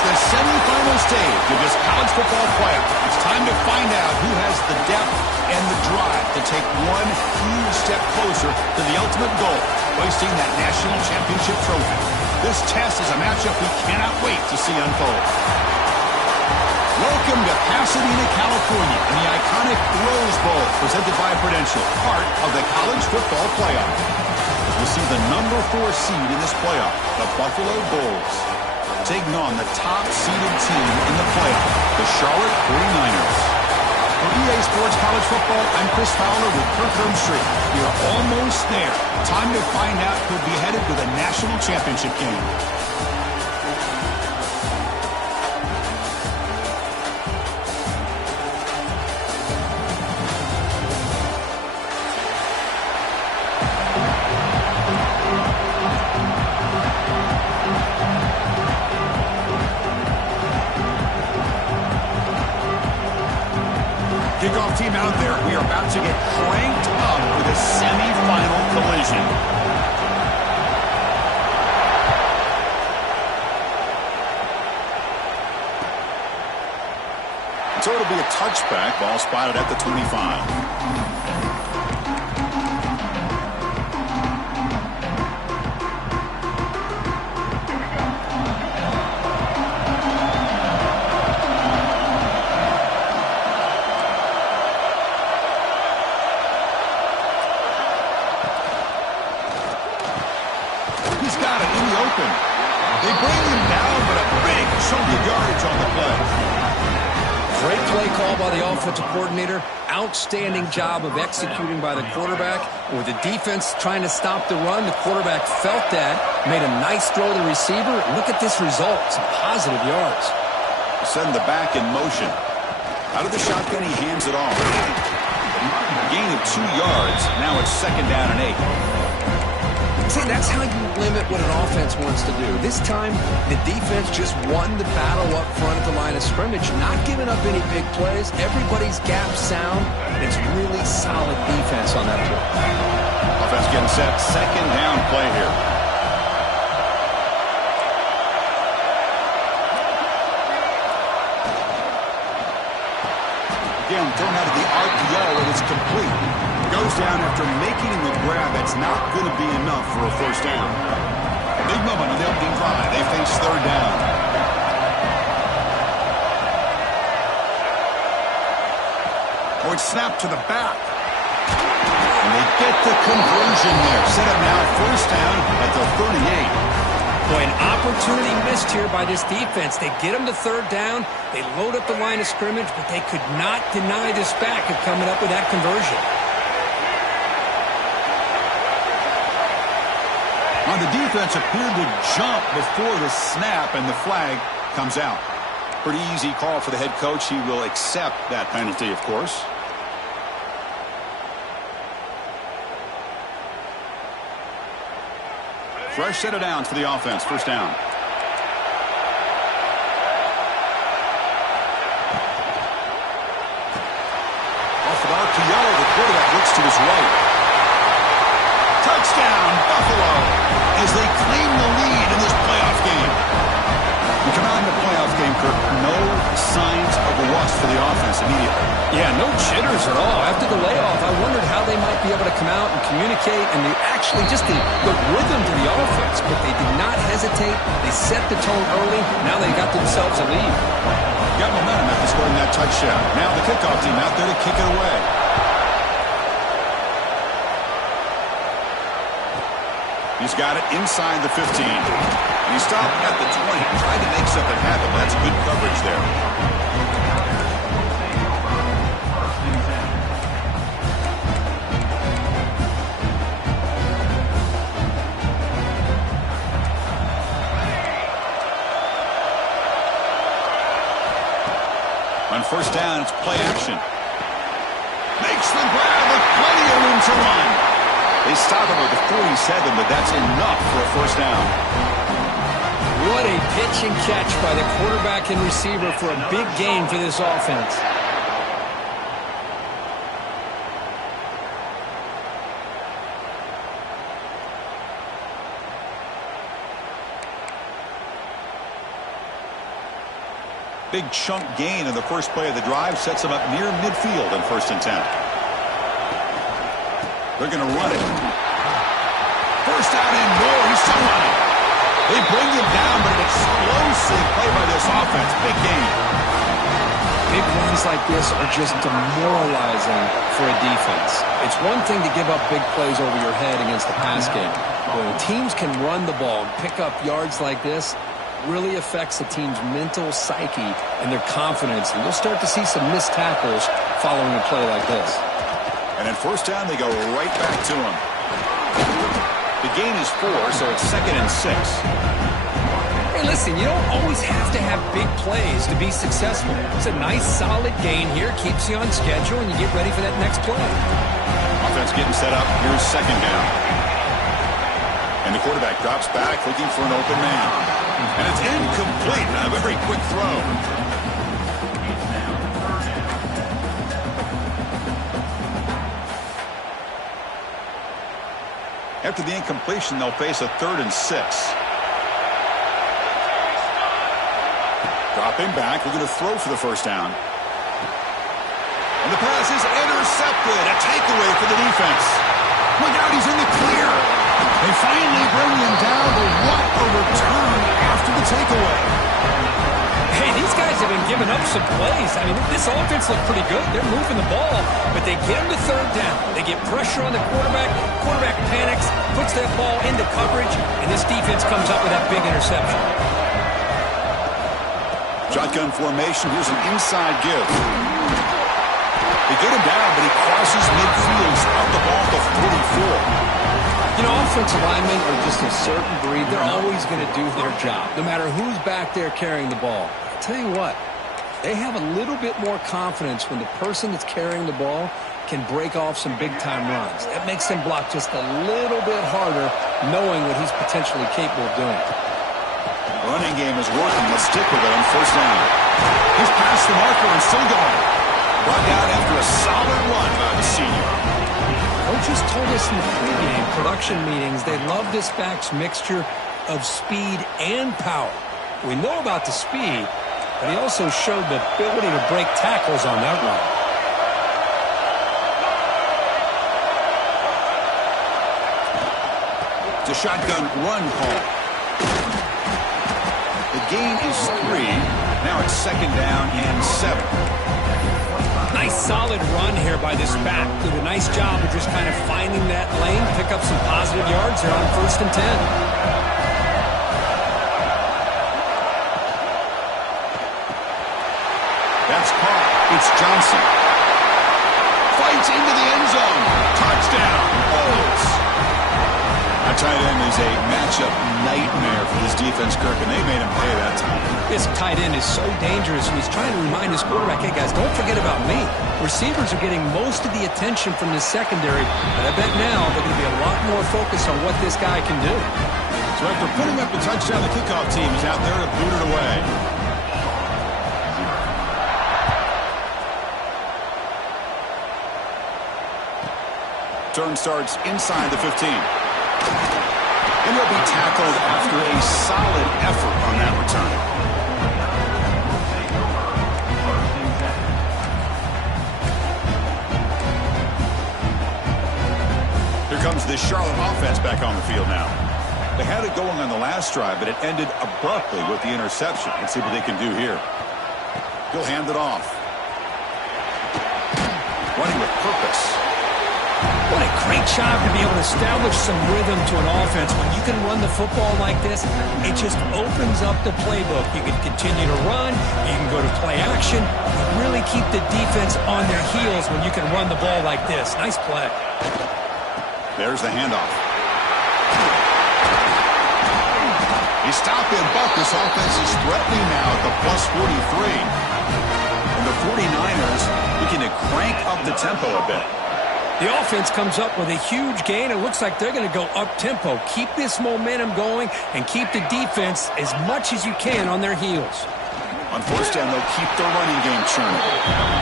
the semifinal stage of this college football playoff. It's time to find out who has the depth and the drive to take one huge step closer to the ultimate goal, hoisting that national championship trophy. This test is a matchup we cannot wait to see unfold. Welcome to Pasadena, California, in the iconic Rose Bowl, presented by Prudential, part of the college football playoff. We'll see the number 4 seed in this playoff, the Buffalo Bulls, taking on the top-seeded team in the playoff, the Charlotte 49ers. For EA Sports College Football, I'm Chris Fowler with Kirk Herbstreit. We are almost there. Time to find out who'll be headed to the national championship game. Kickoff team out there. We are about to get cranked up with a semifinal collision. So it'll be a touchback. Ball spotted at the 25. They bring him down, but a big chunk of yardage on the play. Great play call by the offensive coordinator. Outstanding job of executing by the quarterback. With the defense trying to stop the run, the quarterback felt that, made a nice throw to the receiver. Look at this result. Some positive yards. Send the back in motion. Out of the shotgun, he hands it off. Gain of 2 yards. Now it's 2nd down and 8. See, that's how you limit what an offense wants to do. This time, the defense just won the battle up front at the line of scrimmage, not giving up any big plays. Everybody's gap sound. It's really solid defense on that play. Offense getting set. 2nd down play here. Again, thrown out of the RPO, and it's complete. Goes down after making the grab. That's not going to be enough for a first down. Big moment on the opening drive. They face 3rd down. Oh, it's snapped to the back. And they get the conversion there. Set up now 1st down at the 38. Boy, an opportunity missed here by this defense. They get them to 3rd down. They load up the line of scrimmage, but they could not deny this back of coming up with that conversion. On the defense, appeared to jump before the snap, and the flag comes out. Pretty easy call for the head coach. He will accept that penalty, of course. Fresh set of downs for the offense. 1st down. Off of RPO, the quarterback looks to his right. Touchdown, Buffalo, as they claim the lead in this playoff game. We come out in the playoff game, Kirk, no signs of rust for the offense immediately. Yeah, no jitters at all. After the layoff, I wondered how they might be able to come out and communicate, and they actually just the rhythm to the offense, but they did not hesitate. They set the tone early. Now they got themselves a lead. Got momentum after scoring that touchdown. Now the kickoff team out there to kick it away. He's got it inside the 15. And he stopped at the 20. Tried to make something happen. That's good coverage there. On 1st down, it's play action. Makes the grab with plenty of room to run. They stop him at the 47, but that's enough for a 1st down. What a pitch and catch by the quarterback and receiver for a big gain for this offense. Big chunk gain in the first play of the drive sets them up near midfield in 1st and 10. They're going to run it. First down and more. He's still running. They bring him down, but an explosive play by this offense. Big gain. Big runs like this are just demoralizing for a defense. It's one thing to give up big plays over your head against the pass game. But when teams can run the ball and pick up yards like this, really affects the team's mental psyche and their confidence. And you'll start to see some missed tackles following a play like this. And at 1st down, they go right back to him. The gain is 4, so it's 2nd and 6. Hey, listen, you don't always have to have big plays to be successful. It's a nice, solid gain here. Keeps you on schedule, and you get ready for that next play. Offense getting set up. Here's 2nd down. And the quarterback drops back, looking for an open man. And it's incomplete. A very quick throw. After the incompletion, they'll face a 3rd and 6. Dropping back, we're going to throw for the 1st down. And the pass is intercepted. A takeaway for the defense. Look out, he's in the clear. They finally bring him down, but what a return after the takeaway. Hey, these guys have been giving up some plays. I mean, this offense looked pretty good. They're moving the ball, but they get him to 3rd down. They get pressure on the quarterback. Quarterback panics, puts that ball into coverage, and this defense comes up with that big interception. Shotgun formation. Here's an inside give. They get him down, but he crosses midfield, out the ball to 44. You know, offensive linemen are just a certain breed. They're always going to do their job, no matter who's back there carrying the ball. I'll tell you what, they have a little bit more confidence when the person that's carrying the ball can break off some big-time runs. That makes them block just a little bit harder, knowing what he's potentially capable of doing. Running game is working. Let's stick with it on 1st down. He's past the marker and still going. Brought down after a solid run by the senior. Coaches told us in the pregame production meetings they love this back's mixture of speed and power. We know about the speed, but he also showed the ability to break tackles on that run. It's a shotgun run call. The gain is 3. Now it's 2nd down and 7. Nice solid run here by this back. Did a nice job of just kind of finding that lane, pick up some positive yards here on 1st and 10. That's caught. It's Johnson. Fights into the end zone. Touchdown. Bulls. That tight end is a matchup nightmare for this defense, Kirk, and they made him pay that time. This tight end is so dangerous. He's trying to remind his quarterback, hey, guys, don't forget about me. Receivers are getting most of the attention from this secondary, but I bet now they're going to be a lot more focused on what this guy can do. So after putting up the touchdown, the kickoff team is out there to boot it away. Turn starts inside the 15. And he'll be tackled after a solid effort on that return. Here comes the Charlotte offense back on the field now. They had it going on the last drive, but it ended abruptly with the interception. Let's see what they can do here. He'll hand it off. Running with purpose. What a great job to be able to establish some rhythm to an offense. When you can run the football like this, it just opens up the playbook. You can continue to run. You can go to play action. You really keep the defense on their heels when you can run the ball like this. Nice play. There's the handoff. He stopped in, but this offense is threatening now at the plus 43. And the 49ers looking to crank up the tempo a bit. The offense comes up with a huge gain. It looks like they're going to go up-tempo. Keep this momentum going and keep the defense as much as you can on their heels. On 1st down, they'll keep their running game churning.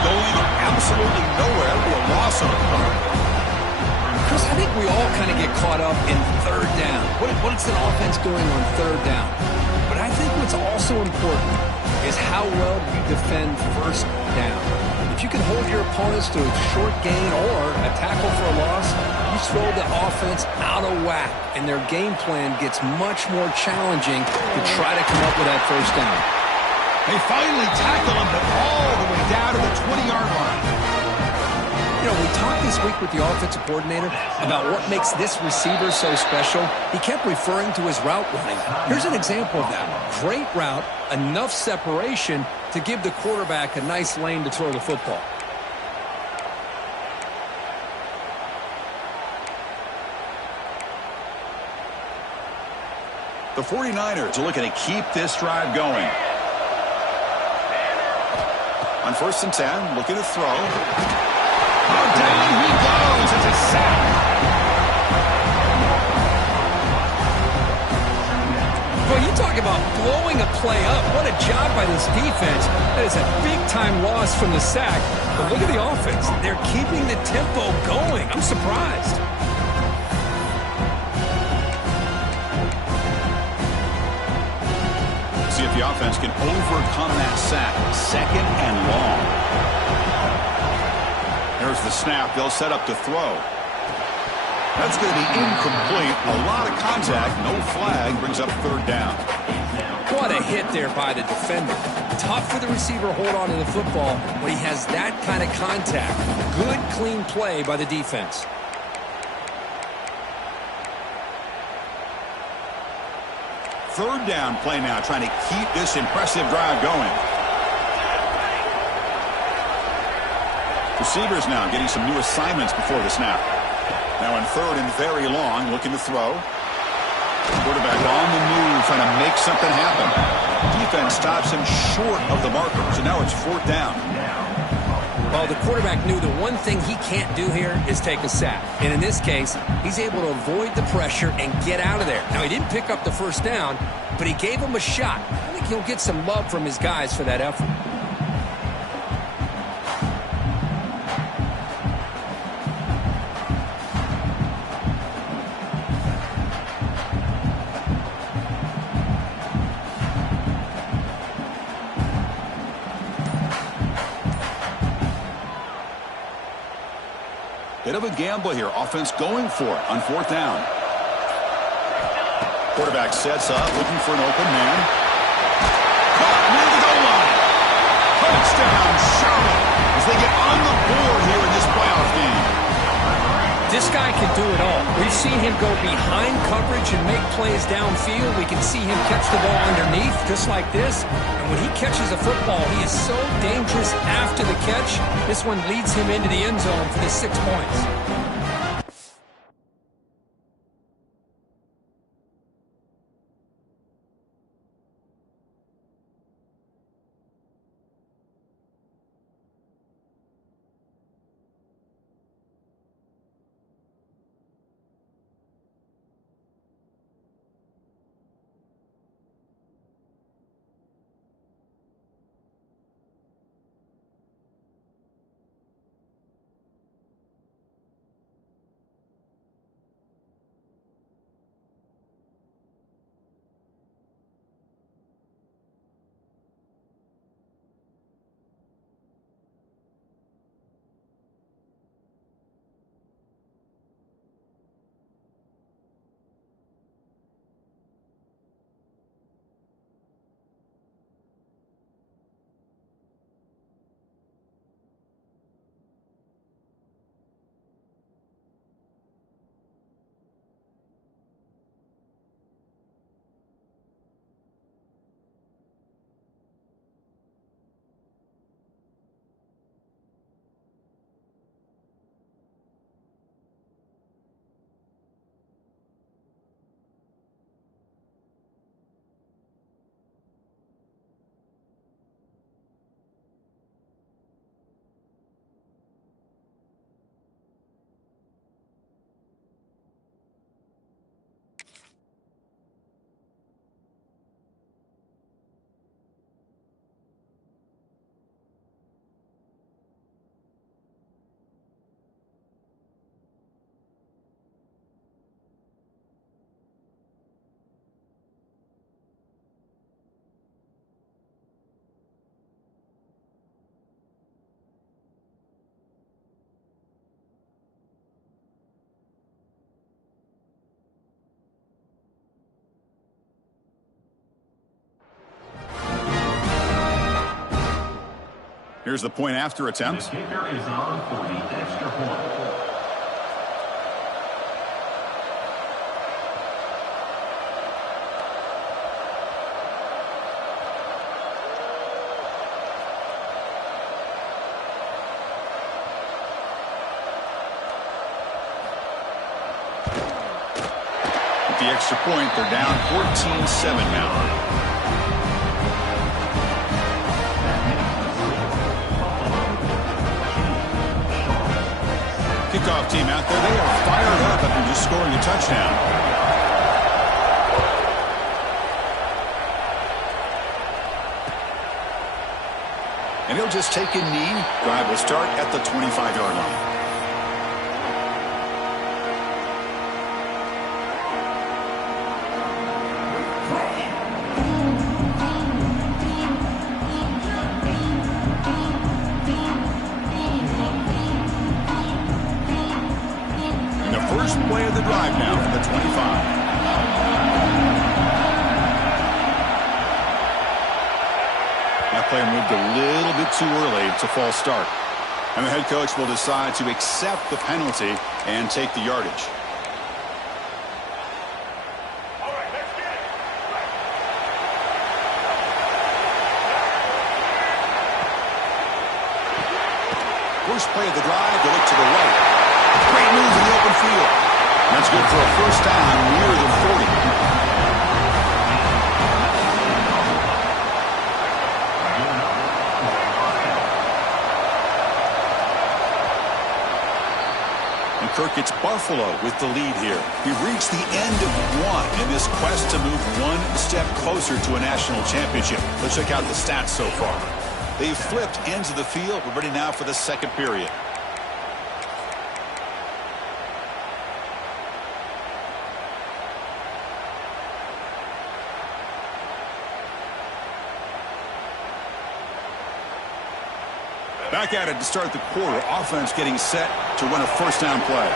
Going absolutely nowhere. It'll be a loss on the play. Chris, I think we all kind of get caught up in 3rd down. What's an offense doing on 3rd down? But I think what's also important, is how well you defend first down. If you can hold your opponents to a short gain or a tackle for a loss, you throw the offense out of whack, and their game plan gets much more challenging to try to come up with that first down. They finally tackle him, but all the way down to the 20-yard line. You know, we talked this week with the offensive coordinator about what makes this receiver so special. He kept referring to his route running. Here's an example of that. Great route, enough separation to give the quarterback a nice lane to throw the football. The 49ers are looking to keep this drive going. On 1st and 10, looking to throw. Oh, down he goes. It's a sack. Well, you talk about blowing a play up. What a job by this defense. That is a big-time loss from the sack. But look at the offense. They're keeping the tempo going. I'm surprised. See if the offense can overcome that sack. 2nd and long. There's the snap. They'll set up to throw. That's going to be incomplete. A lot of contact. No flag. Brings up 3rd down. What a hit there by the defender. Tough for the receiver to hold on to the football when he has that kind of contact. Good, clean play by the defense. Third down play now, trying to keep this impressive drive going. Receivers now getting some new assignments before the snap. Now in 3rd and very long, looking to throw. Quarterback on the move, trying to make something happen. Defense stops him short of the markers, and now it's 4th down. Well, the quarterback knew the one thing he can't do here is take a sack. And in this case, he's able to avoid the pressure and get out of there. Now, he didn't pick up the 1st down, but he gave him a shot. I think he'll get some love from his guys for that effort. Bit of a gamble here. Offense going for it on 4th down. Quarterback sets up, looking for an open man. Caught near the goal line. Touchdown, Charlotte, as they get on the board here in this playoff game. This guy can do it all. We've seen him go behind coverage and make plays downfield. We can see him catch the ball underneath, just like this. And when he catches a football, he is so dangerous after the catch. This one leads him into the end zone for the 6 points. Here's the point after attempt. The kicker is on for the extra point. The extra point, they're down 14-7 now. Kickoff team out there, they are fired up after just scoring a touchdown. And he'll just take a knee. Drive will start at the 25-yard line. Play of the drive now from the 25. That player moved a little bit too early to false start. And the head coach will decide to accept the penalty and take the yardage. All right, let's get it. First play of the drive, they look to the right. Great move in the open field. That's good for a first down near the 40. And Kirk, it's Buffalo with the lead here. We've reached the end of one in this quest to move one step closer to a national championship. Let's check out the stats so far. They've flipped ends of the field. We're ready now for the second period. Back at it to start the quarter. Offense getting set to run a first down play.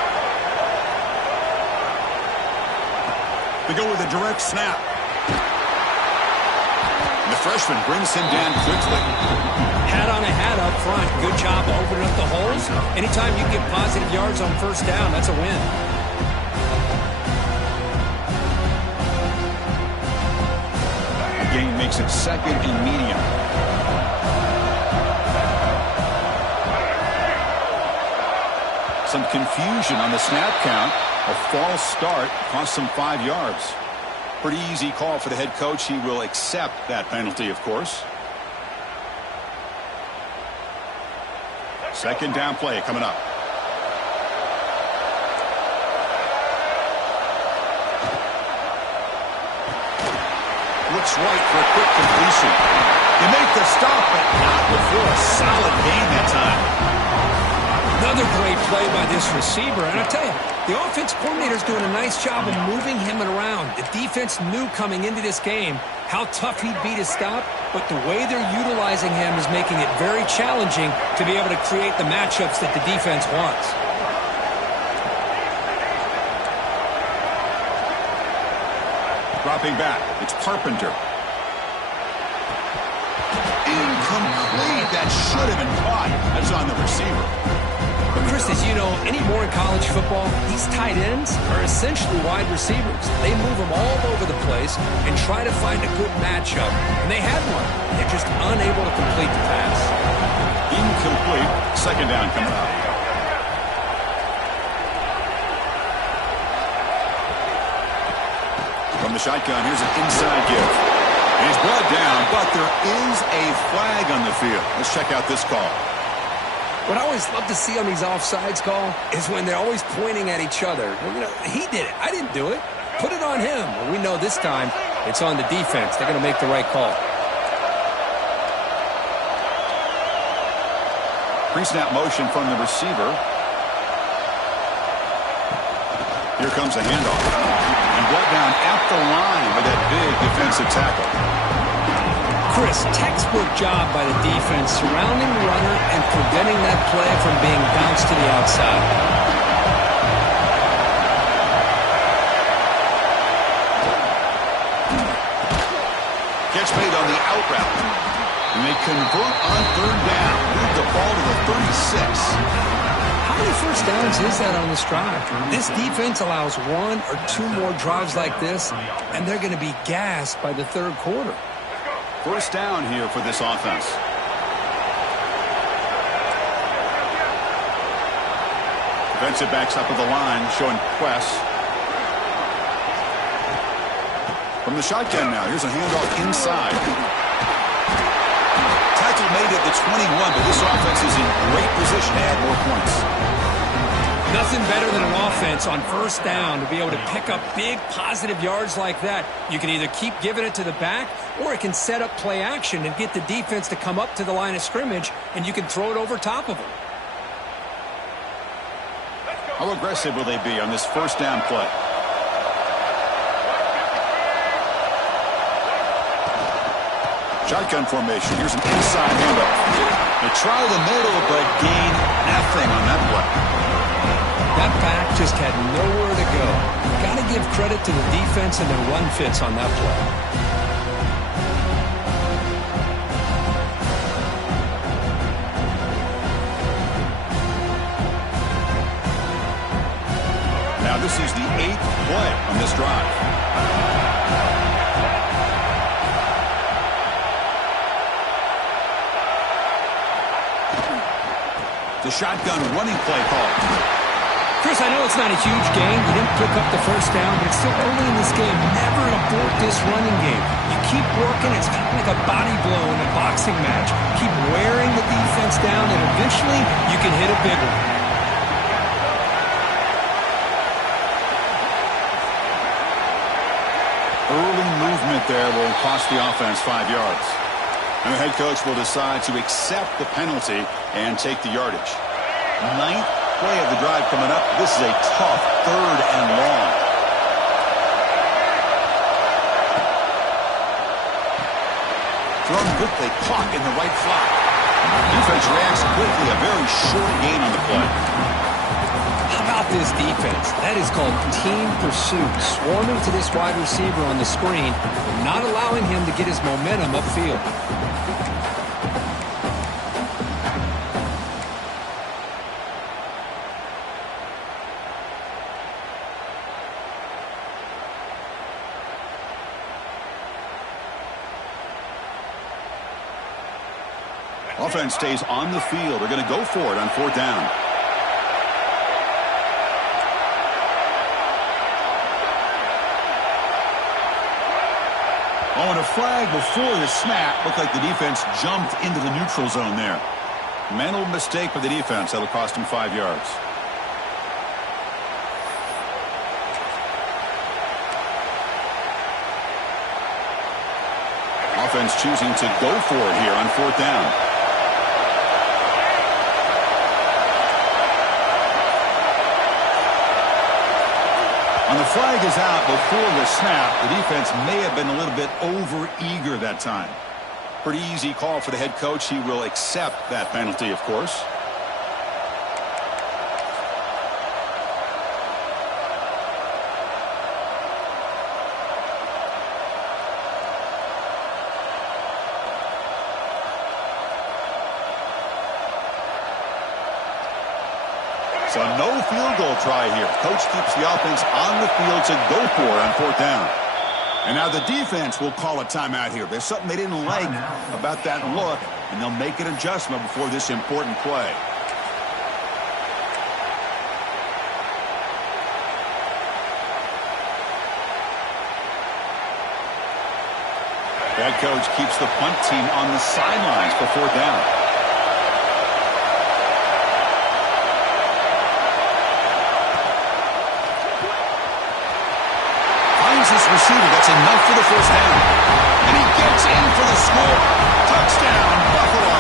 They go with a direct snap. And the freshman brings him down quickly. Hat on a hat up front. Good job opening up the holes. Anytime you get positive yards on first down, that's a win. The gain makes it second and medium. Some confusion on the snap count. A false start cost them 5 yards. Pretty easy call for the head coach. He will accept that penalty, of course. Second down play coming up. Looks right for a quick completion. They make the stop, but not before a solid gain that time. Another great play by this receiver. And I tell you, the offense coordinator's doing a nice job of moving him around. The defense knew coming into this game how tough he'd be to stop, but the way they're utilizing him is making it very challenging to be able to create the matchups that the defense wants. Dropping back, it's Carpenter. Incomplete. That should have been caught. That's on the receiver. But Chris, as you know, anymore in college football, these tight ends are essentially wide receivers. They move them all over the place and try to find a good matchup. And they had one. They're just unable to complete the pass. Incomplete. Second down coming up. From the shotgun, here's an inside give. He's brought down, but there is a flag on the field. Let's check out this call. What I always love to see on these offsides call is when they're always pointing at each other. You know, he did it. I didn't do it. Put it on him. Well, we know this time it's on the defense. They're going to make the right call. Pre-snap motion from the receiver. Here comes a handoff. And brought down at the line with that big defensive tackle. Chris, textbook job by the defense surrounding the runner and preventing that play from being bounced to the outside. Catch made on the out route. And they convert on third down. Move the ball to the 36. How many first downs is that on this drive? This defense allows one or two more drives like this, and they're going to be gassed by the third quarter. First down here for this offense. Defensive backs up at the line, showing Quest. From the shotgun now, here's a handoff inside. Tackle made at the 21, but this offense is in great position to add more points. Nothing better than an offense on first down to be able to pick up big positive yards like that. You can either keep giving it to the back, or it can set up play action and get the defense to come up to the line of scrimmage, and you can throw it over top of them. How aggressive will they be on this first down play? Shotgun formation. Here's an inside handoff. They try the middle, but gain nothing on that play. That back just had nowhere to go. Got to give credit to the defense and their run fits on that play. Now this is the 8th play on this drive. The shotgun running play call. Chris, I know it's not a huge game. You didn't pick up the first down, but it's still early in this game. Never abort this running game. You keep working. It's kind of like a body blow in a boxing match. Keep wearing the defense down, and eventually you can hit a big one. Early movement there will cost the offense 5 yards. And the head coach will decide to accept the penalty and take the yardage. 9th play of the drive coming up. This is a tough 3rd and long. Thrown quickly, caught in the right slot. Defense reacts quickly. A very short gain on the play. How about this defense? That is called team pursuit. Swarming to this wide receiver on the screen, not allowing him to get his momentum upfield. Offense stays on the field. They're going to go for it on 4th down. Oh, and a flag before the snap. Looked like the defense jumped into the neutral zone there. Mental mistake by the defense. That'll cost him 5 yards. Offense choosing to go for it here on 4th down. And the flag is out before the snap. The defense may have been a little bit over-eager that time. Pretty easy call for the head coach. He will accept that penalty, of course. So no field goal try here. Coach keeps the offense on the field to go for it on 4th down. And now the defense will call a timeout here. There's something they didn't like about that look, and they'll make an adjustment before this important play. The head coach keeps the punt team on the sidelines for 4th down. This receiver, that's enough for the first down. And he gets in for the score. Touchdown, Buffalo.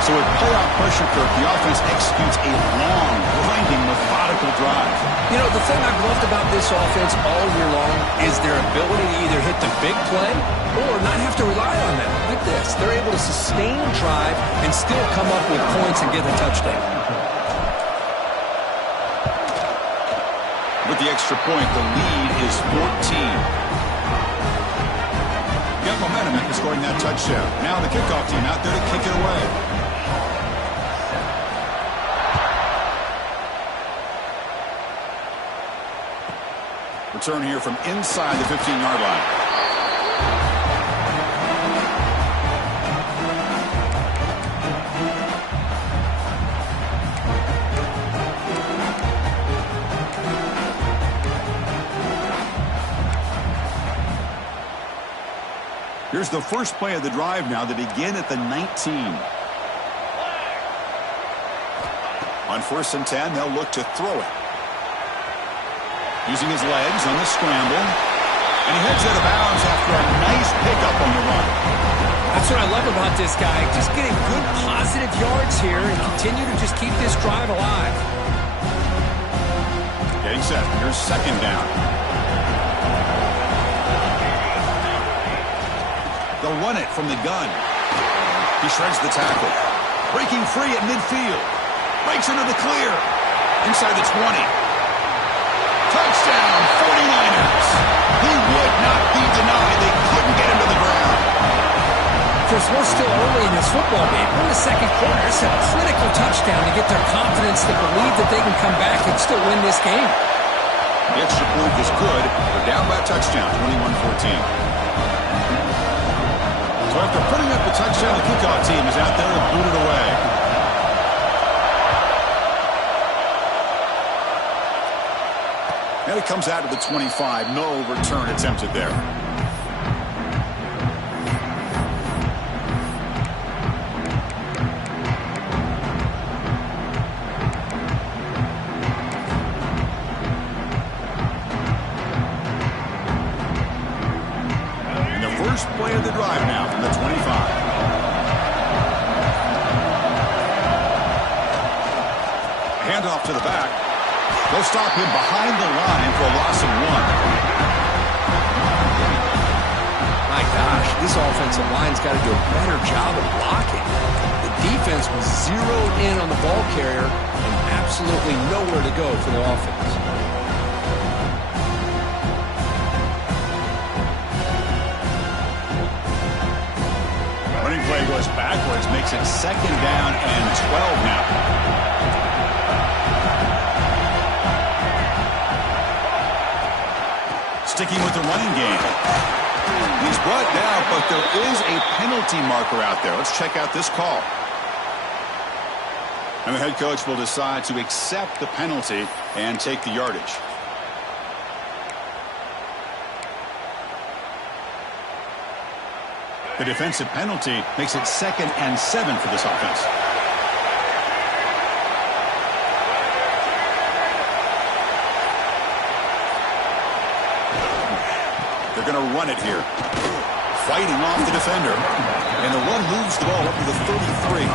So with playoff pressure, Kirk, the offense executes a long, grinding, methodical drive. You know, the thing I've loved about this offense all year long is their ability to either hit the big play or not have to rely on that. Like this, they're able to sustain a drive and still come up with points and get a touchdown. With the extra point, the lead is 14. Got got momentum after scoring that touchdown. Now the kickoff team out there to kick it away. Return here from inside the 15-yard line. Here's the first play of the drive now to begin at the 19. On 1st and 10, they'll look to throw it. Using his legs on the scramble. And he heads out of bounds after a nice pickup on the run. That's what I love about this guy. Just getting good positive yards here and continue to just keep this drive alive. Getting set. Here's 2nd down. They'll run it from the gun. He shreds the tackle. Breaking free at midfield. Breaks into the clear. Inside the 20. Touchdown, 49ers. He would not be denied. They couldn't get him to the ground. Chris, we're still early in this football game. We're in the 2nd quarter. It's a critical touchdown to get their confidence to believe that they can come back and still win this game. The extra point is good. They're down by a touchdown, 21-14. So after putting up the touchdown, the kickoff team is out there to boot it away. And it comes out to the 25. No return attempted there. First play of the drive now from the 25. Handoff to the back. They'll stop him behind the line for a loss of 1. My gosh, this offensive line's got to do a better job of blocking. The defense was zeroed in on the ball carrier and absolutely nowhere to go for the offense. Play goes backwards, makes it 2nd down and 12 now. Sticking with the running game. He's brought down, but there is a penalty marker out there. Let's check out this call. And the head coach will decide to accept the penalty and take the yardage. The defensive penalty makes it 2nd and 7 for this offense. They're going to run it here. Fighting off the defender. And the run moves the ball up to the 33.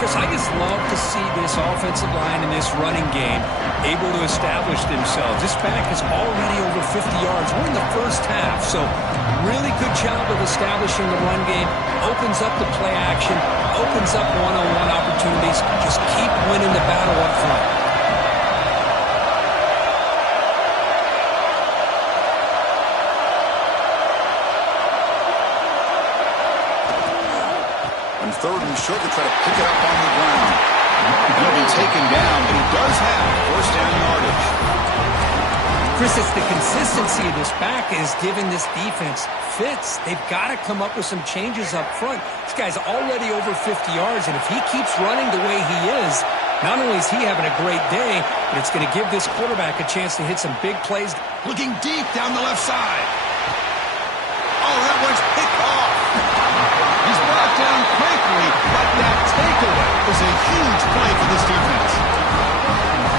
Chris, I just love to see this offensive line in this running game able to establish themselves. This back is already over 50 yards. We're in the first half, so really good job of establishing the run game. Opens up the play action, opens up one-on-one opportunities. Just keep winning the battle up front. On 3rd and short, they try to pick it up on the ground. He'll be taken down, but he does have 1st down yardage. Chris, it's the consistency of this back is giving this defense fits. They've got to come up with some changes up front. This guy's already over 50 yards, and if he keeps running the way he is, not only is he having a great day, but it's going to give this quarterback a chance to hit some big plays. Looking deep down the left side. Oh, that one's picked off. He's brought down quickly, but that takeaway is a huge play for this defense.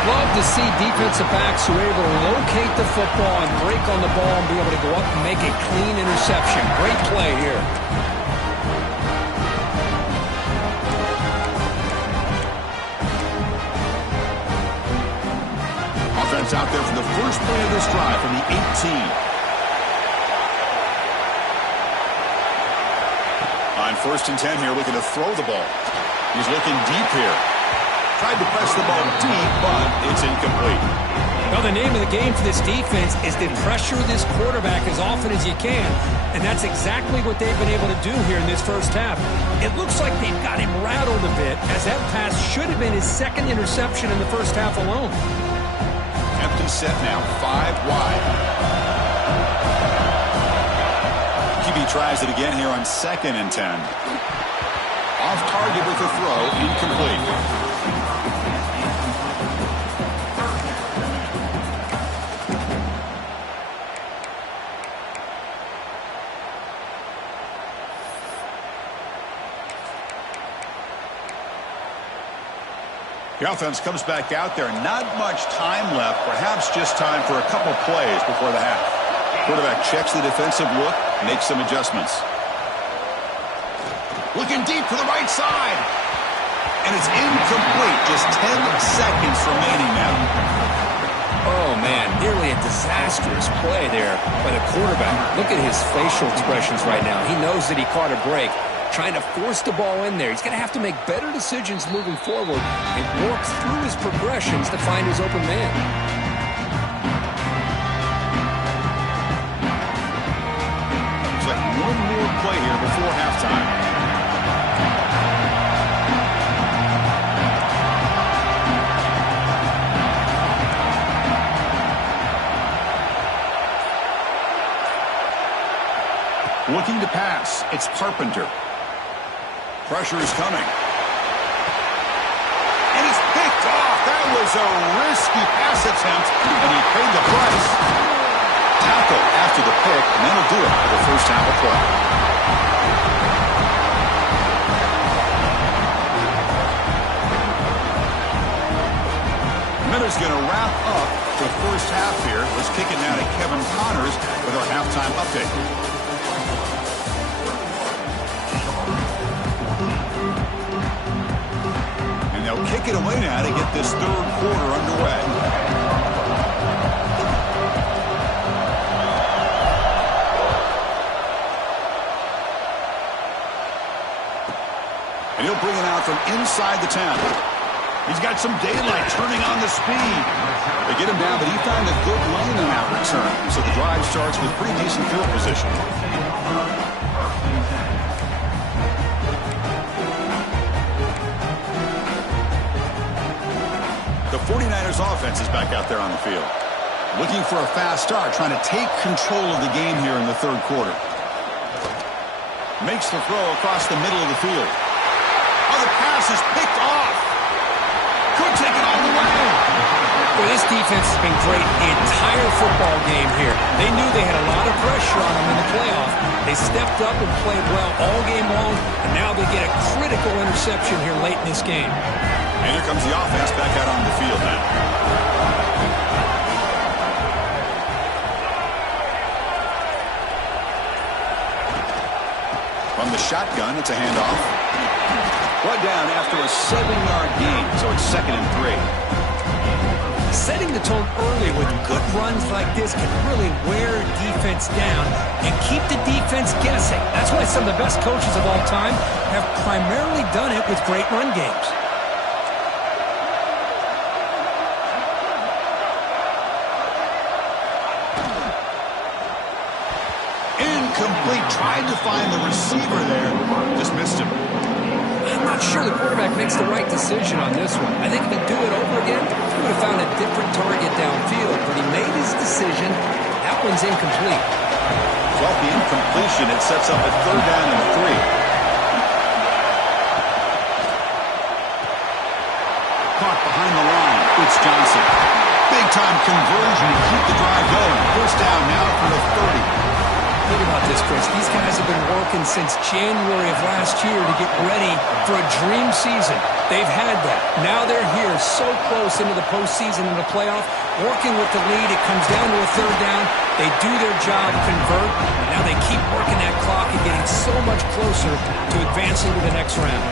Love to see defensive backs who are able to locate the football and break on the ball and be able to go up and make a clean interception. Great play here. Offense out there for the first play of this drive from the 18. On 1st and 10 here, looking to throw the ball. He's looking deep here. Tried to press the ball deep, but it's incomplete. Well, the name of the game for this defense is to pressure this quarterback as often as you can, and that's exactly what they've been able to do here in this first half. It looks like they've got him rattled a bit, as that pass should have been his second interception in the first half alone. Empty set now, 5 wide. QB tries it again here on 2nd and 10. Off target with the throw, incomplete. The offense comes back out there. Not much time left. Perhaps just time for a couple plays before the half. Quarterback checks the defensive look, makes some adjustments. Looking deep to the right side. And it's incomplete. Just 10 seconds remaining now. Oh, man, nearly a disastrous play there by the quarterback. Look at his facial expressions right now. He knows that he caught a break, trying to force the ball in there. He's going to have to make better decisions moving forward and work through his progressions to find his open man. Looks like one more play here before halftime. Looking to pass. It's Carpenter. Pressure is coming. And it's picked off. That was a risky pass attempt, and he paid the price. Tackle after the pick, and that'll do it for the first half of play. Miller's going to wrap up the first half here. Let's kick it now to Kevin Connors with our halftime update. They'll kick it away now to get this third quarter underway. And he'll bring it out from inside the 10. He's got some daylight turning on the speed. They get him down, but he found a good lane in that return. So the drive starts with pretty decent field position. The 49ers offense is back out there on the field. Looking for a fast start, trying to take control of the game here in the third quarter. Makes the throw across the middle of the field. Oh, the pass is picked off. Could take it all the way. Well, this defense has been great the entire football game here. They knew they had a lot of pressure on them in the playoff. They stepped up and played well all game long, and now they get a critical interception here late in this game. And here comes the offense back out on the field now. From the shotgun, it's a handoff. Brought down after a 7-yard gain, so it's 2nd and 3. Setting the tone early with good runs like this can really wear defense down and keep the defense guessing. That's why some of the best coaches of all time have primarily done it with great run games. Incomplete. Tried to find the receiver there. Just missed him. I'm not sure the quarterback makes the right decision on this one. I think if he'd do it over again, he would have found a different target downfield. But he made his decision. That one's incomplete. Well, the incompletion, it sets up a 3rd down and 3. Caught behind the line. It's Johnson. Big-time conversion to keep the drive going. First down now from the 30. Think about this, Chris. These guys have been working since January of last year to get ready for a dream season. They've had that. Now they're here so close into the postseason and the playoff, working with the lead. It comes down to a 3rd down. They do their job, convert, and now they keep working that clock and getting so much closer to advancing to the next round.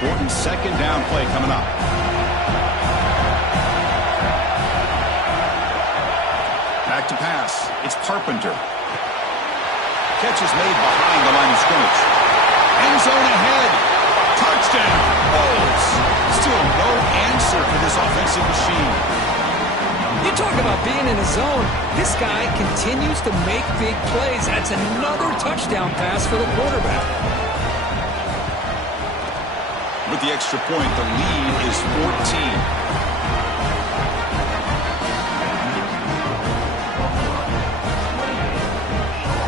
Important 2nd down play coming up. Back to pass. It's Carpenter. Catch is made behind the line of scrimmage. End zone ahead. Touchdown, Bulls. Still no answer for this offensive machine. You talk about being in a zone. This guy continues to make big plays. That's another touchdown pass for the quarterback. With the extra point, the lead is 14.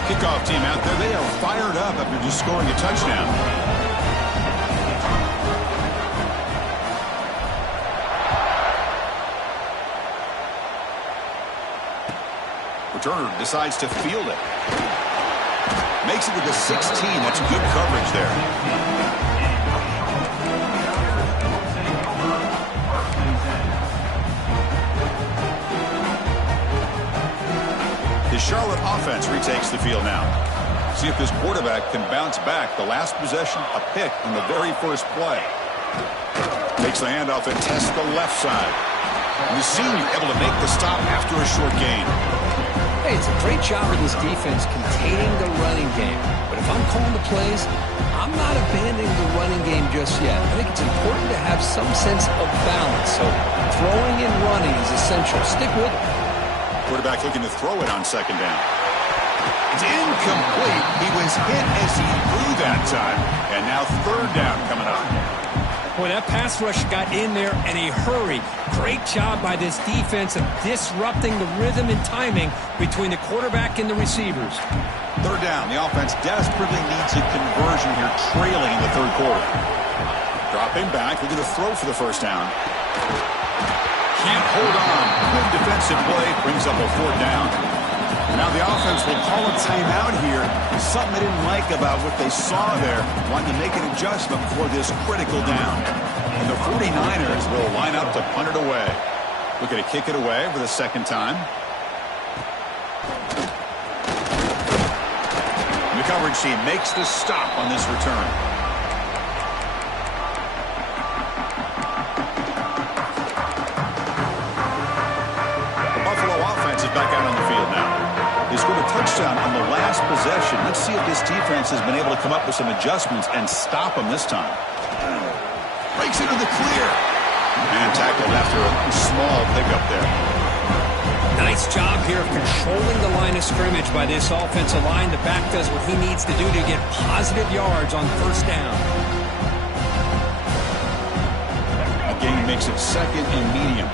Kickoff team out there, they are fired up after just scoring a touchdown. Returner decides to field it. Makes it to the 16. That's good coverage there. The Charlotte offense retakes the field now. See if this quarterback can bounce back. The last possession, a pick on the very first play. Takes the handoff and tests the left side. And the senior able to make the stop after a short gain. Hey, it's a great job of this defense containing the running game. But if I'm calling the plays, I'm not abandoning the running game just yet. I think it's important to have some sense of balance. So throwing and running is essential. Stick with it. Quarterback looking to throw it on second down. It's incomplete. He was hit as he threw that time. And now third down coming up. Boy, that pass rush got in there in a hurry. Great job by this defense of disrupting the rhythm and timing between the quarterback and the receivers. Third down. The offense desperately needs a conversion here, trailing in the third quarter. Dropping back, looking to throw for the first down. Can't hold on. Good defensive play brings up a fourth down. Now the offense will call a timeout here. Something they didn't like about what they saw there. Wanting to make an adjustment before this critical down. And the 49ers will line up to punt it away. Looking to kick it away for the second time. The coverage team makes the stop on this return. Back out on the field now. They scored a touchdown on the last possession. Let's see if this defense has been able to come up with some adjustments and stop them this time. Breaks into the clear. And tackled after a small pickup there. Nice job here of controlling the line of scrimmage by this offensive line. The back does what he needs to do to get positive yards on first down. A gain makes it second and medium.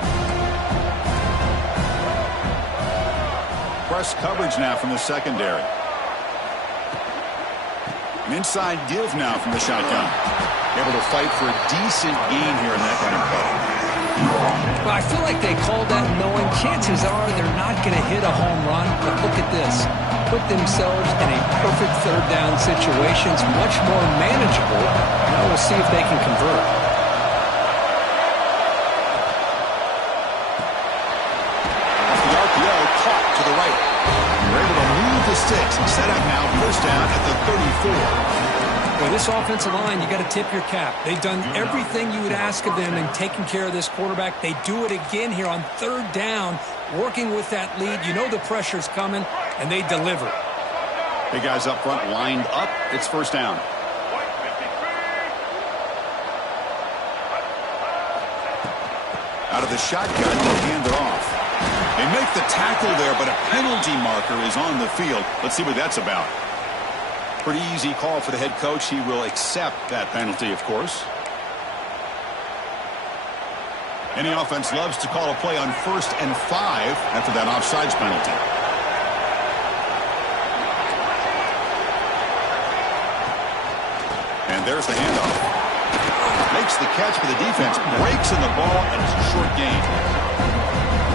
Press coverage now from the secondary. An inside give now from the shotgun. Able to fight for a decent gain here in that running play. Well, I feel like they called that knowing chances are they're not going to hit a home run. But look at this. Put themselves in a perfect third down situation. It's much more manageable. Now we'll see if they can convert. Six, set up now, first down at the 34. Well, this offensive line, you got to tip your cap. They've done everything you would ask of them in taking care of this quarterback. They do it again here on third down, working with that lead. You know the pressure's coming, and they deliver. Big guys up front lined up. It's first down. Out of the shotgun, they'll hand it off. They make the tackle there, but a penalty marker is on the field. Let's see what that's about. Pretty easy call for the head coach. He will accept that penalty, of course. Any offense loves to call a play on 1st and 5 after that offsides penalty. And there's the handoff. Makes the catch for the defense, breaks in the ball, and it's a short gain.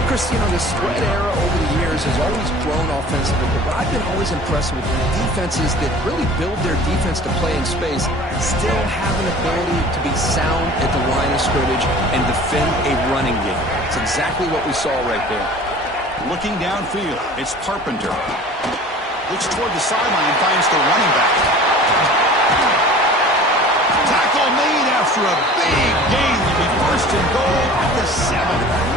Chris, you know, the spread era over the years has always grown offensively, but what I've been always impressed with defenses that really build their defense to play in space still have an ability to be sound at the line of scrimmage and defend a running game. It's exactly what we saw right there. Looking downfield, it's Carpenter. Looks toward the sideline, finds the running back. Tackle made after a big gain. Will be first and goal at the 7.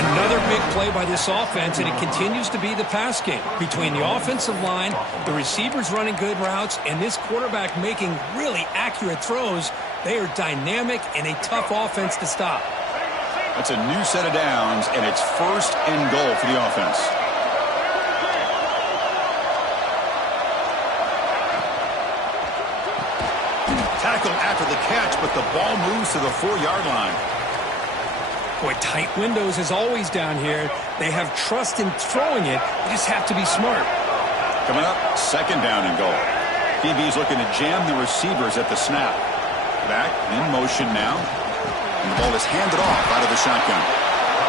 Another big play by this offense, and it continues to be the pass game. Between the offensive line, the receivers running good routes, and this quarterback making really accurate throws, they are dynamic and a tough offense to stop. That's a new set of downs, and it's 1st and goal for the offense. Tackle after the catch, but the ball moves to the 4-yard line. Boy, tight windows is always down here. They have trust in throwing it. They just have to be smart. Coming up, 2nd down and goal. DB's looking to jam the receivers at the snap. Back in motion now. And the ball is handed off out of the shotgun.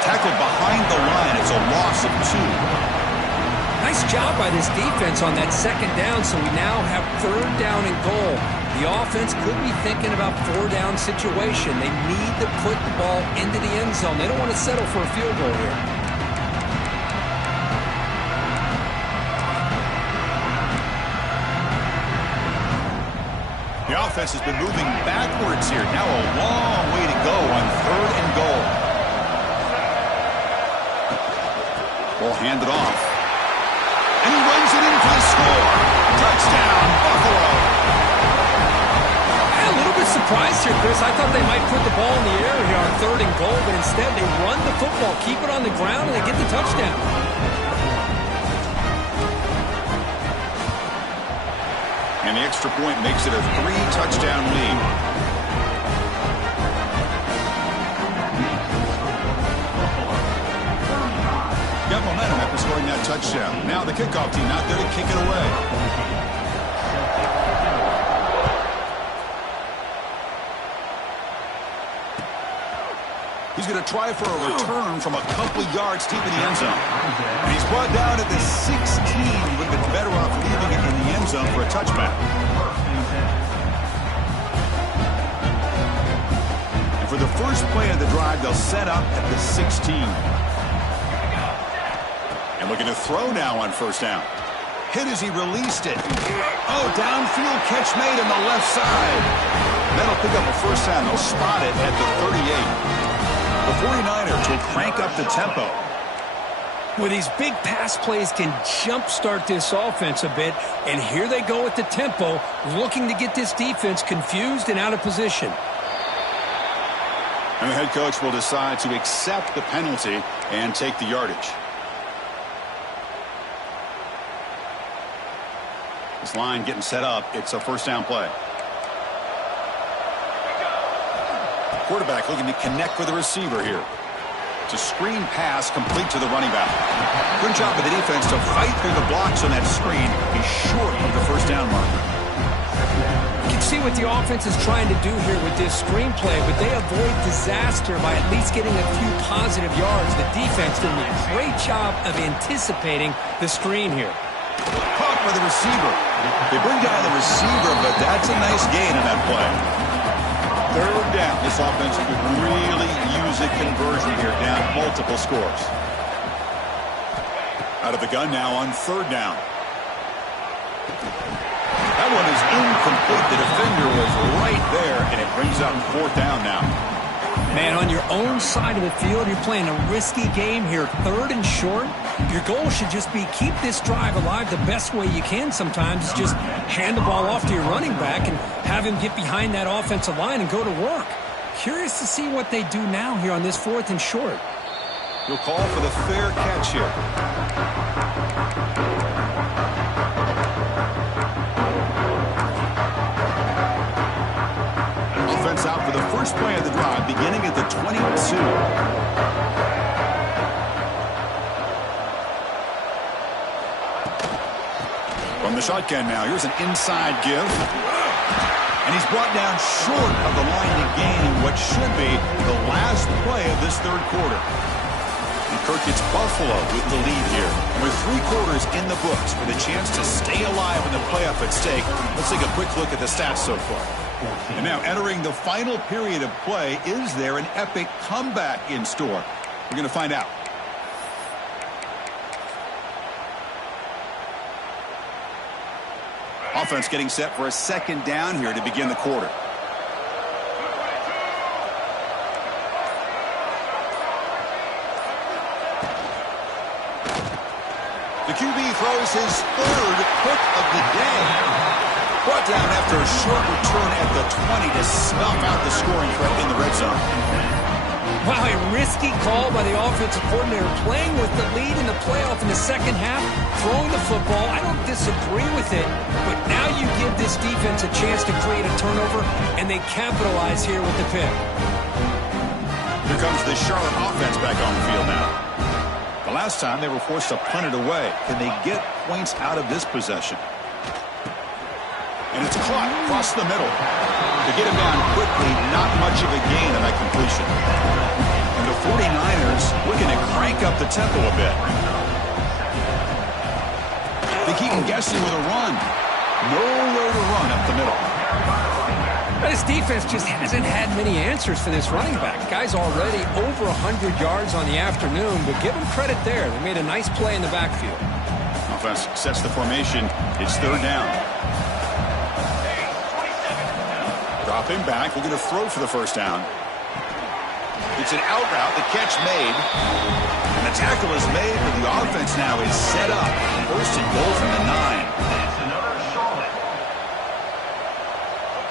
Tackled behind the line. It's a loss of 2. Nice job by this defense on that 2nd down, so we now have 3rd down and goal. The offense could be thinking about 4-down situation. They need to put the ball into the end zone. They don't want to settle for a field goal here. The offense has been moving backwards here. Now a long way to go on 3rd and goal. Ball handed off. And he runs it in for the score. Touchdown, Buffalo. A little bit surprised here, Chris. I thought they might put the ball in the air here on 3rd and goal, but instead they run the football, keep it on the ground, and they get the touchdown. And the extra point makes it a 3-touchdown lead. Got momentum after scoring that touchdown. Now the kickoff team out there to kick it away. He's going to try for a return from a couple yards deep in the end zone. And he's brought down at the 16. He would have been better off leaving it in the end zone for a touchback. And for the first play of the drive, they'll set up at the 16. And looking to throw now on 1st down. Hit as he released it. Oh, downfield catch made on the left side. That'll pick up a 1st down. They'll spot it at the 38. The 49ers will crank up the tempo. Well, these big pass plays can jumpstart this offense a bit, and here they go at the tempo, looking to get this defense confused and out of position. And the head coach will decide to accept the penalty and take the yardage. This line getting set up. It's a 1st down play. Quarterback looking to connect with the receiver here. It's a screen pass complete to the running back. Good job by the defense to fight through the blocks on that screen. He's short of the 1st down marker. You can see what the offense is trying to do here with this screenplay, but they avoid disaster by at least getting a few positive yards. The defense doing a great job of anticipating the screen here. Caught by the receiver. They bring down the receiver, but that's a nice gain on that play. 3rd down. This offense could really use a conversion here, down multiple scores. Out of the gun now on 3rd down. That one is incomplete. The defender was right there, and it brings up 4th down now. Man, on your own side of the field, you're playing a risky game here. 3rd and short. Your goal should just be keep this drive alive the best way you can sometimes. Is just hand the ball off to your running back and have him get behind that offensive line and go to work. Curious to see what they do now here on this 4th and short. He'll call for the fair catch here. Offense out for the first play of the drive, beginning at the 22. From the shotgun now, here's an inside give. And he's brought down short of the line to gain what should be the last play of this 3rd quarter. And Kirk gets Buffalo with the lead here. And with 3 quarters in the books with a chance to stay alive in the playoff at stake, let's take a quick look at the stats so far. And now entering the final period of play, is there an epic comeback in store? We're going to find out. Offense getting set for a 2nd down here to begin the quarter. is his third pick of the day. Brought down after a short return at the 20 to snuff out the scoring threat in the red zone. Wow, a risky call by the offensive coordinator, playing with the lead in the playoff in the second half, throwing the football. I don't disagree with it, but now you give this defense a chance to create a turnover, and they capitalize here with the pick. Here comes the Charlotte offense back on the field now. The last time they were forced to punt it away. Can they get points out of this possession? And it's caught across the middle. To get him down quickly, not much of a gain on that completion. And the 49ers looking to crank up the tempo a bit. They keep him guessing with a run. Nowhere to run up the middle. This defense just hasn't had many answers for this running back. Guy's already over 100 yards on the afternoon, but give him credit there. They made a nice play in the backfield. Offense sets the formation. It's third down. Drop him back. We're going to throw for the first down. It's an out route. The catch made. And the tackle is made, but the offense now is set up. First and goal from the 9.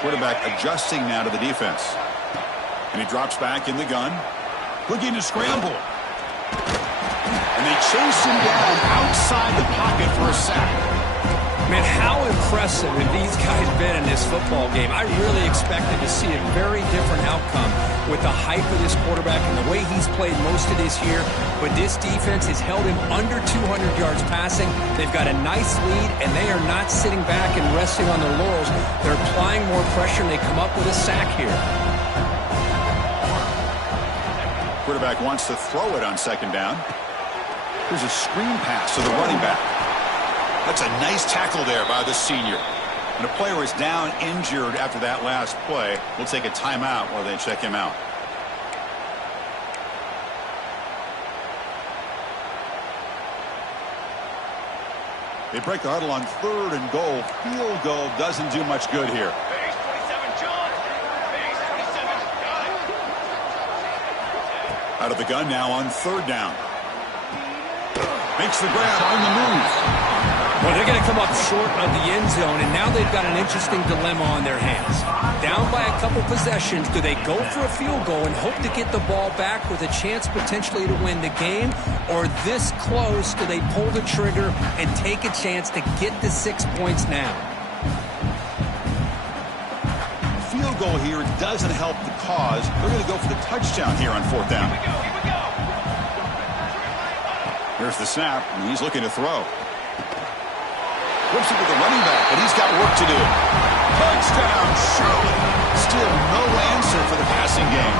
Quarterback adjusting now to the defense. And he drops back in the gun. Looking to scramble. And they chase him down outside the pocket for a sack. Man, how impressive have these guys been in this football game? I really expected to see a very different outcome with the hype of this quarterback and the way he's played most of this year. But this defense has held him under 200 yards passing. They've got a nice lead, and they are not sitting back and resting on their laurels. They're applying more pressure, and they come up with a sack here. Quarterback wants to throw it on second down. Here's a screen pass to the running back. That's a nice tackle there by the senior. And a player is down injured after that last play. We'll take a timeout while they check him out. They break the huddle on third and goal. Field goal doesn't do much good here. Base 27, John. Base 27, got it. Out of the gun now on third down. Makes the grab on the move. Well, they're going to come up short of the end zone, and now they've got an interesting dilemma on their hands. Down by a couple possessions, do they go for a field goal and hope to get the ball back with a chance potentially to win the game? Or this close, do they pull the trigger and take a chance to get the 6 points now? Field goal here doesn't help the cause. They're going to go for the touchdown here on fourth down. Here we go. Here's the snap, and he's looking to throw. Whips it with the running back, but he's got work to do. Touchdown, Charlotte. Still no answer for the passing game.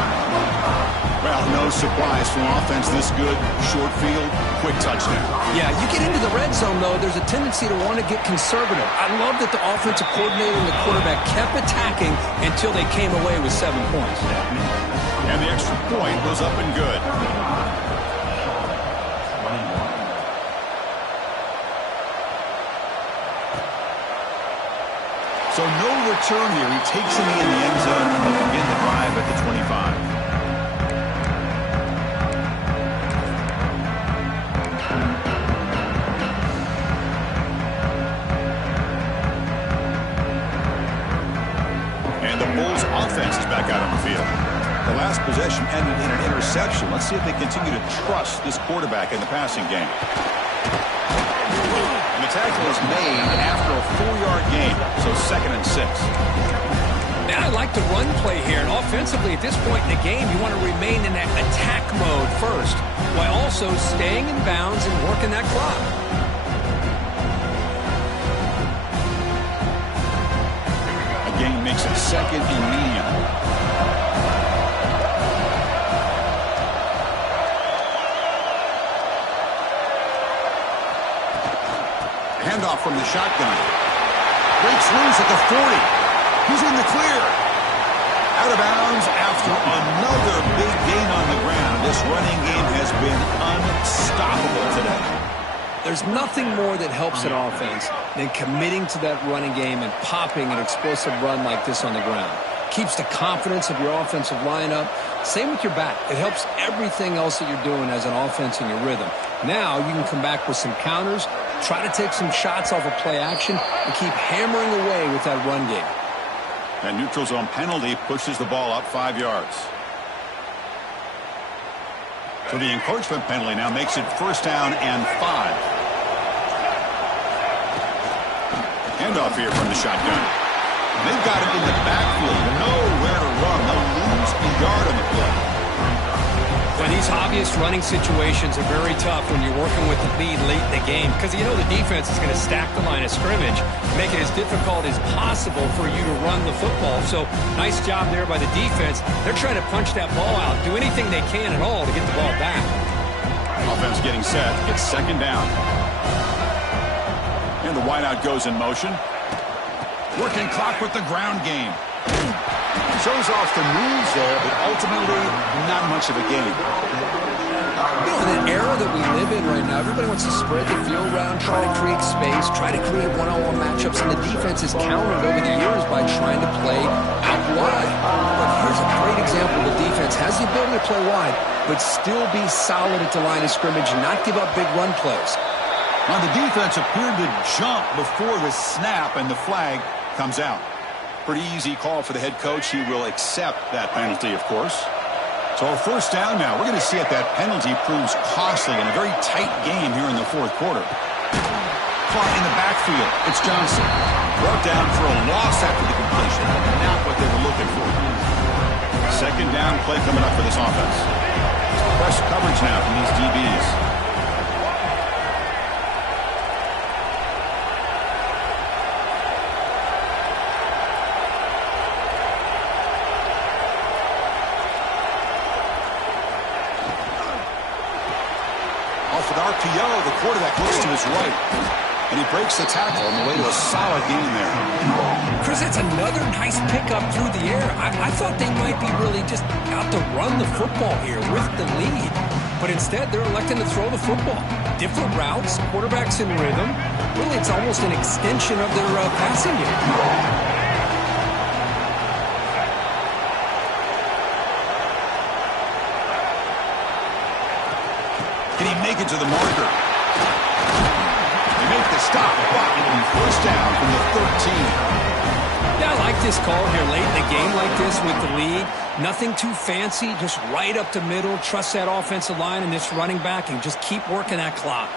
Well, no surprise from offense this good. Short field, quick touchdown. Yeah, you get into the red zone, though, there's a tendency to want to get conservative. I love that the offensive coordinator and the quarterback kept attacking until they came away with 7 points. And the extra point goes up and good. So no return here. He takes him in the end zone and they'll begin the drive at the 25. And the Bulls offense is back out on the field. The last possession ended in an interception. Let's see if they continue to trust this quarterback in the passing game. And the tackle is made after a 4-yard gain, so 2nd and 6. And I like the run play here. And offensively, at this point in the game, you want to remain in that attack mode first, while also staying in bounds and working that clock. Again, makes it 2nd and medium. Handoff from the shotgun. Breaks loose at the 40. He's in the clear. Out of bounds after another big gain on the ground. This running game has been unstoppable today. There's nothing more that helps an offense than committing to that running game and popping an explosive run like this on the ground. Keeps the confidence of your offensive lineup. Same with your back. It helps everything else that you're doing as an offense in your rhythm. Now you can come back with some counters try to take some shots off of play action and keep hammering away with that run game. That neutral zone penalty pushes the ball up 5 yards. So the encroachment penalty now makes it 1st down and 5. Handoff here from the shotgun. They've got him in the backfield. Nowhere to run. They'll lose a yard on the play. Well, these obvious running situations are very tough when you're working with the lead late in the game because you know the defense is going to stack the line of scrimmage, make it as difficult as possible for you to run the football. So nice job there by the defense. They're trying to punch that ball out, do anything they can at all to get the ball back. Offense getting set. It's 2nd down. And the wideout goes in motion. Working clock with the ground game. Shows off the moves there, but ultimately not much of a game. You know, in the era that we live in right now, everybody wants to spread the field around, try to create space, try to create one-on-one matchups, and the defense has countered over the years by trying to play out wide. But here's a great example. The defense has the ability to play wide, but still be solid at the line of scrimmage and not give up big run plays. Now the defense appeared to jump before the snap, and the flag comes out. Pretty easy call for the head coach. He will accept that penalty, of course. So a 1st down now. We're going to see if that penalty proves costly in a very tight game here in the 4th quarter. Caught in the backfield. It's Johnson. Brought down for a loss after the completion. Not what they were looking for. 2nd down play coming up for this offense. Press coverage now from these DBs. With RPO, the quarterback looks to his right, and he breaks the tackle on the way to a solid gain there. Chris, that's another nice pickup through the air. I thought they might be really just out to run the football here with the lead, but instead they're electing to throw the football. Different routes, quarterbacks in rhythm. Really, it's almost an extension of their passing game. Can he make it to the marker? They make the stop, but it'll be 1st down from the 13. Yeah, I like this call here late in the game like this with the lead. Nothing too fancy, just right up the middle. Trust that offensive line and this running back and just keep working that clock.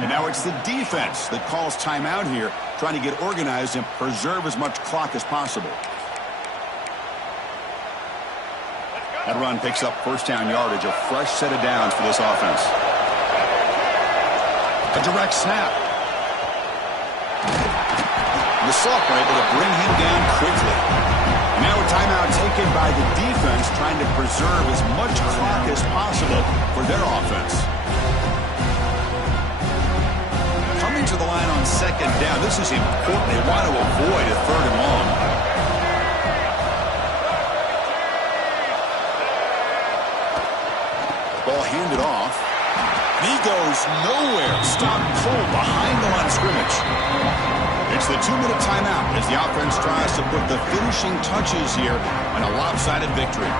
And now it's the defense that calls timeout here, trying to get organized and preserve as much clock as possible. That run picks up 1st down yardage, a fresh set of downs for this offense. A direct snap. The Soft were able to bring him down quickly. Now a timeout taken by the defense, trying to preserve as much clock as possible for their offense. Coming to the line on 2nd down, this is important. They want to avoid a 3rd and long. Ball handed off. He goes nowhere. Stop cold behind the line of scrimmage. It's the 2-minute timeout as the offense tries to put the finishing touches here on a lopsided victory.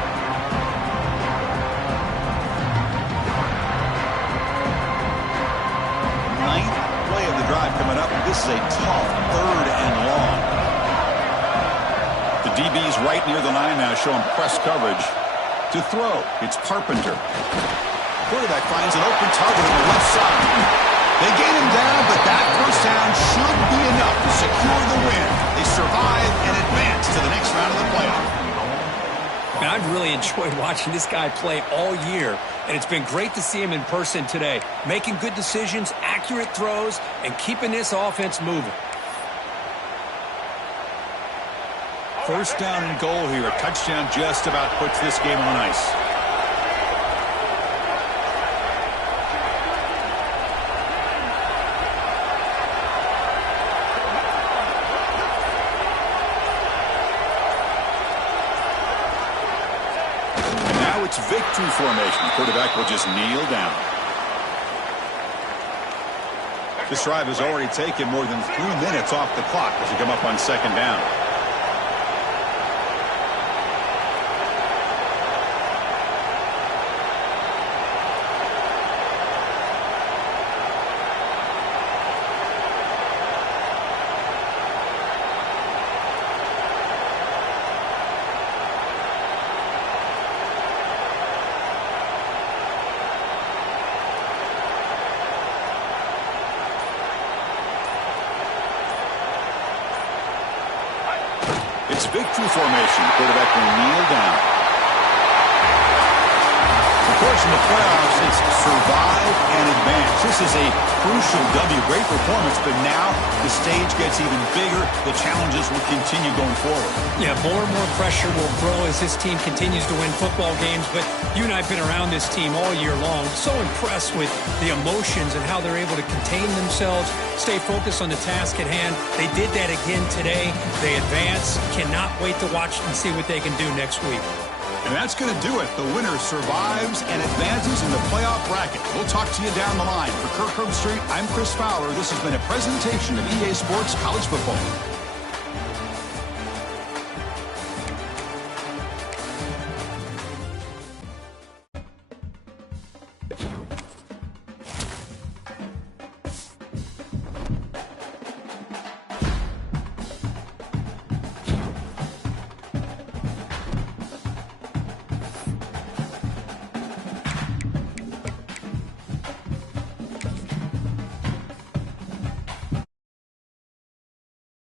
9th play of the drive coming up. This is a tough 3rd and long. The DB's right near the line now, showing press coverage. To throw, it's Carpenter. Quarterback finds an open target on the left side. They gain him down, but that 1st down should be enough to secure the win. They survive and advance to the next round of the playoff. Man, I've really enjoyed watching this guy play all year, and it's been great to see him in person today, making good decisions, accurate throws, and keeping this offense moving. 1st down and goal here. A touchdown just about puts this game on ice. And now it's victory formation. The quarterback will just kneel down. This drive has already taken more than 3 minutes off the clock as we come up on 2nd down. It's victory formation. Quarterback will kneel down. Of course, in the playoffs, it's survive and advance. This is a crucial W. Great performance, but now the stage gets even bigger. The challenges will continue going forward. Yeah, more and more pressure will grow as this team continues to win football games. But you and I have been around this team all year long. So impressed with the emotions and how they're able to contain themselves, stay focused on the task at hand. They did that again today. They advance. Cannot wait to watch and see what they can do next week. And that's going to do it. The winner survives and advances in the playoff bracket. We'll talk to you down the line. For Kirk Herbstreit, I'm Chris Fowler. This has been a presentation of EA Sports College Football.